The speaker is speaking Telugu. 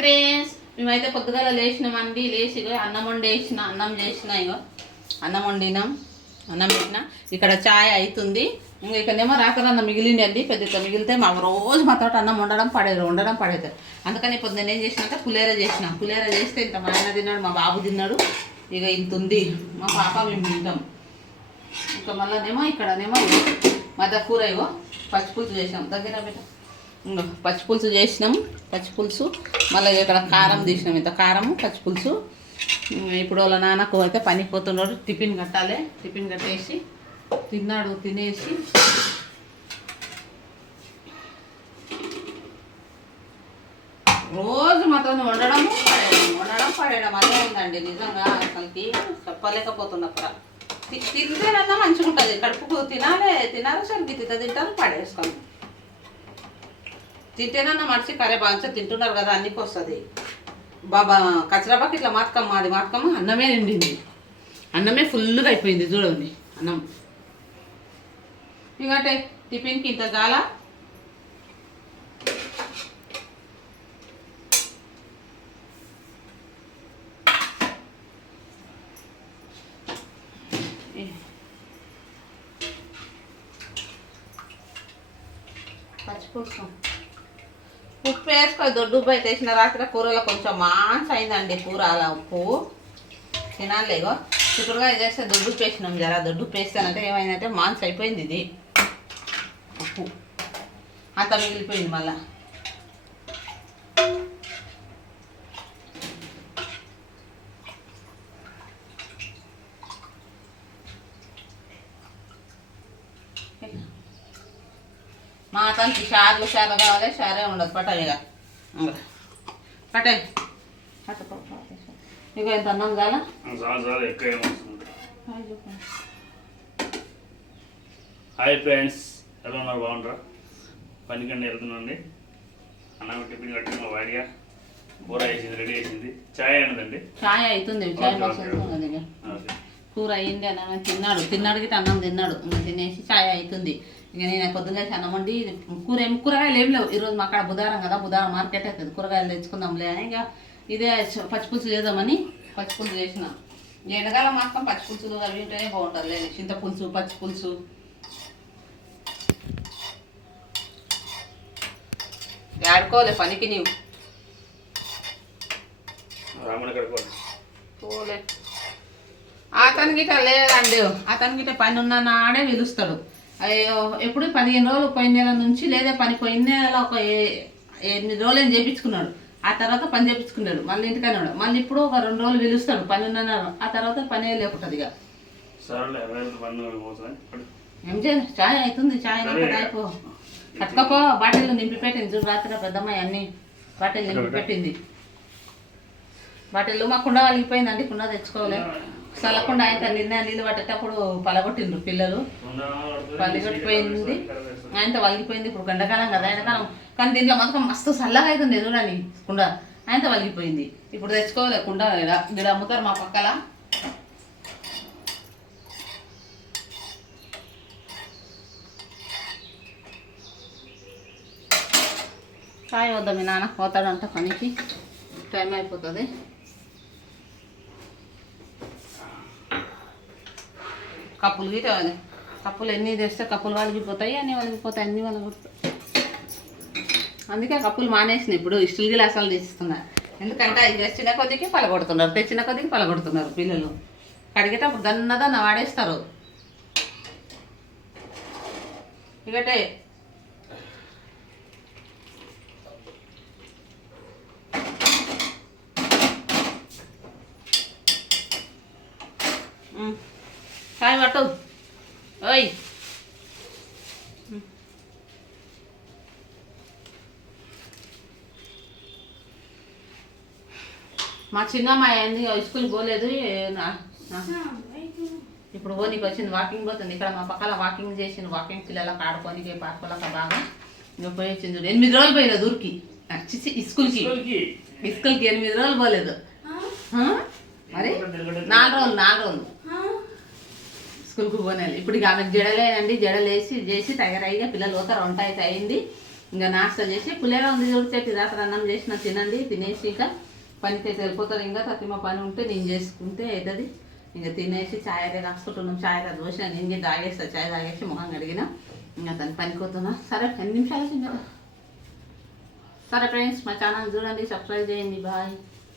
ఫ్రెండ్స్, మేమైతే పొద్దుగాల లేచినామండి. లేచి అన్నం వండేసిన, అన్నం చేసిన, ఇగో అన్నం వండినాం, అన్నం పెట్టిన. ఇక్కడ ఛాయ్ అవుతుంది. ఇంకా ఇక్కడనేమో రాకరన్న మిగిలింది అండి. పెద్ద మిగిలితే మాకు రోజు మా తోట అన్నం వండడం పడేది. అందుకని ఇప్పుడు నేను ఏం చేసినాక పులిహోర చేసిన. పులిహోర చేస్తే ఇంత మా ఆయన తిన్నాడు, మా బాబు తిన్నాడు. ఇక ఇంత ఉంది, మా పాప మేము తింటాం. ఇంకా మళ్ళీనేమో ఇక్కడనేమో మధ్య కూర ఇగో పచ్చిపులుసు చేసినాం. దగ్గర బిడ్డ ఇంకా పచ్చిపులుసు చేసినాం. పచ్చిపులుసు మళ్ళీ ఇక్కడ కారం తీసినాం. ఇంత కారము పచ్చిపులుసు. ఇప్పుడు వాళ్ళ నాన్నకు అయితే పనికి పోతున్నాడు, టిఫిన్ కట్టాలి. టిఫిన్ కట్టేసి తిన్నాడు. తినేసి రోజు మాత్రం వండడం పడేయడం అదే ఉందండి. నిజంగా అసలుకి చెప్పలేకపోతున్నా. తింటేనన్నా మంచిగా ఉంటుంది. కడుపుకు తినాలి సరికి తింటారు పడేసుకోండి. తింటేనన్నా మనిషి కరే బాగా తింటున్నారు కదా, అన్నికి వస్తుంది. బాబా కచరాబాకి ఇట్లా మాతకమ్మ అన్నమే నిండింది. అన్నమే ఫుల్గా అయిపోయింది చూడండి అన్నం. ఇంకంటే టిఫిన్కి ఇంత చాలా పచ్చిపులుసు ఉప్పు వేసుకోవాలి. దొడ్డు ఉప్పు అయితే వేసిన. రాత్రి కూరలో కొంచెం మాంసం అయిందండి. కూర అలా ఉప్పు తినాలేగో. చిక్కుడుగా ఇది వేస్తే దొడ్డు ఉప్పు వేసినాం. జరా దొడ్డు ఉప్పు వేస్తానంటే ఏమైందంటే మాంసం అయిపోయింది. ఇది ఉప్పు అంత మిగిలిపోయింది. మళ్ళా మా అతనికి షార్లు కావాలి. షారే ఉండదు. పట్టవిగా పట్టే ఇక ఎంత అన్నం చాలా హాయ్ ఫ్రెండ్స్, ఎలా ఉన్నారు? బాగుంటారా? పనికండి వెళ్తున్నాండి. అన్నం టిఫిన్ కట్టి మా వాడిగా కూర వేసింది, రెడీ చేసింది. ఛాయ్ అన్నదండి. ఛాయ్ అవుతుంది. ఛాయ్ వస్తుంది. కూర అయ్యింది. అన్నం తిన్నాడు అన్నం తిన్నాడు. ఇంకా తినేసి ఛాయ్ అవుతుంది. ఇక నేను పొద్దున్న అన్నం వండి కూరగాయలు ఏం లేవు ఈరోజు. మా అక్కడ బుధవారం కదా, బుధవారం మార్కెట్ అవుతుంది. కూరగాయలు తెచ్చుకుందాంలే అని ఇక ఇదే పచ్చిపులుసు చేద్దామని పచ్చిపులుసు చేసిన. ఎండకాలం మాత్రం పచ్చిపులుసులు అవి ఉంటేనే బాగుంటుంది. లేదు చింతపులుసు, పచ్చిపులుసు. ఆడుకోలే పనికి నీవు పోలే. అతనికి గిట్ట లేదండి. అతనికి గిట్ట పని ఉన్న నాడే పిలుస్తాడు. అయ్యో ఎప్పుడు 15 రోజులు పోయిన నెల నుంచి, లేదా పోయిన నెల ఒక 8 రోజులు ఏం చేయించుకున్నాడు. ఆ తర్వాత పని చేయించుకున్నాడు. మళ్ళీ ఇంటికనే ఉన్నాడు. మళ్ళీ ఇప్పుడు ఒక 2 రోజులు పిలుస్తాడు పని ఉన్నాడు. ఆ తర్వాత పని లేకుంటుంది. ఇక ఏం చేయాలి? ఛాయ్ అవుతుంది. ఛాయ్ అయిపో కట్టుకపో. బాటిల్ నింపి పెట్టింది చూడు. రాత్రి పెద్దమ్మాయి అన్ని బాటిల్ నింపి పెట్టింది. బాటిల్ మా కుండ వలిగిపోయిందండి. కుండ తెచ్చుకోవాలి. చల్లకుండా ఆయన నిన్న నీళ్ళు పట్టేటప్పుడు పలగొట్టిండ్రు పిల్లలు. పలగొట్టిపోయింది. ఆయనతో వలిగిపోయింది. ఇప్పుడు ఎండాకాలం కదా, ఎండాకాలం కానీ దీంట్లో మాత్రం మస్తు చల్లగా అవుతుంది. ఎదురని కుండ ఆయనతో వలిగిపోయింది. ఇప్పుడు తెచ్చుకోవాలి కుండ. గిడ అమ్ముతారు మా పక్కల. చాయ్ వద్దాం. మీ నాన్న పోతాడంట పనికి, టైం అయిపోతుంది. కప్పులు గిట్ట కప్పులు ఎన్ని తెస్తే కప్పులు వలిగిపోతాయి, అన్నీ వలిగిపోతాయి. అందుకే కప్పులు మానేసిన. ఇప్పుడు స్టీల్ గ్లాసాలు తెచ్చిస్తున్నారు. ఎందుకంటే ఇది తెచ్చిన కొద్దికి పలగొడుతున్నారు, తెచ్చిన కొద్దికి పలగొడుతున్నారు పిల్లలు. కడిగేటప్పుడు దన్నదన్న వాడేస్తారు. ఇకటే కాయ పట్టు. ఓయ్ మా చిన్నమ్మాయి అయింది స్కూల్కి పోలేదు. ఇప్పుడు పోనీకి వచ్చింది. వాకింగ్ పోతుంది. ఇక్కడ మా పక్కన వాకింగ్ చేసింది. వాకింగ్ పిల్లలకు ఆడుకోనికి పార్కులక బాగా ఇంకా పోయి వచ్చింది. 8 రోజులు పోయలేదు ఊరికి. స్కూల్కి 8 రోజులు పోలేదు. మరి 4 రోజులు స్కూల్కి పోనేది. ఇప్పుడు ఇక ఆమెకు జడలేనండి. జడలేసి చేసి తయారయ్యిగా పిల్లలు పోతారు. వంట అయితే అయింది. ఇంకా నాస్తా చేసి పులిహోర ఉంది చూడితే రాత్రి అన్నం చేసిన తినండి, తినేసి ఇంకా పనికి అయితే వెళ్ళిపోతారు. ఇంకా తత్తిమ పని ఉంటే నేను చేసుకుంటే అవుతుంది. ఇంకా తినేసి ఛాయ్ అయితే రాసుకుంటున్నాం. ఛాయ్ అయితే దోశ నేను తాగేస్తా. ఛాయ్ తాగేసి మొహం కడిగిన ఇంకా తను పనిపోతున్నా. సరే 2 నిమిషాలు వచ్చింది కదా. సరే ఫ్రెండ్స్, మా ఛానల్ చూడండి, సబ్స్క్రైబ్ చేయండి. బాయ్.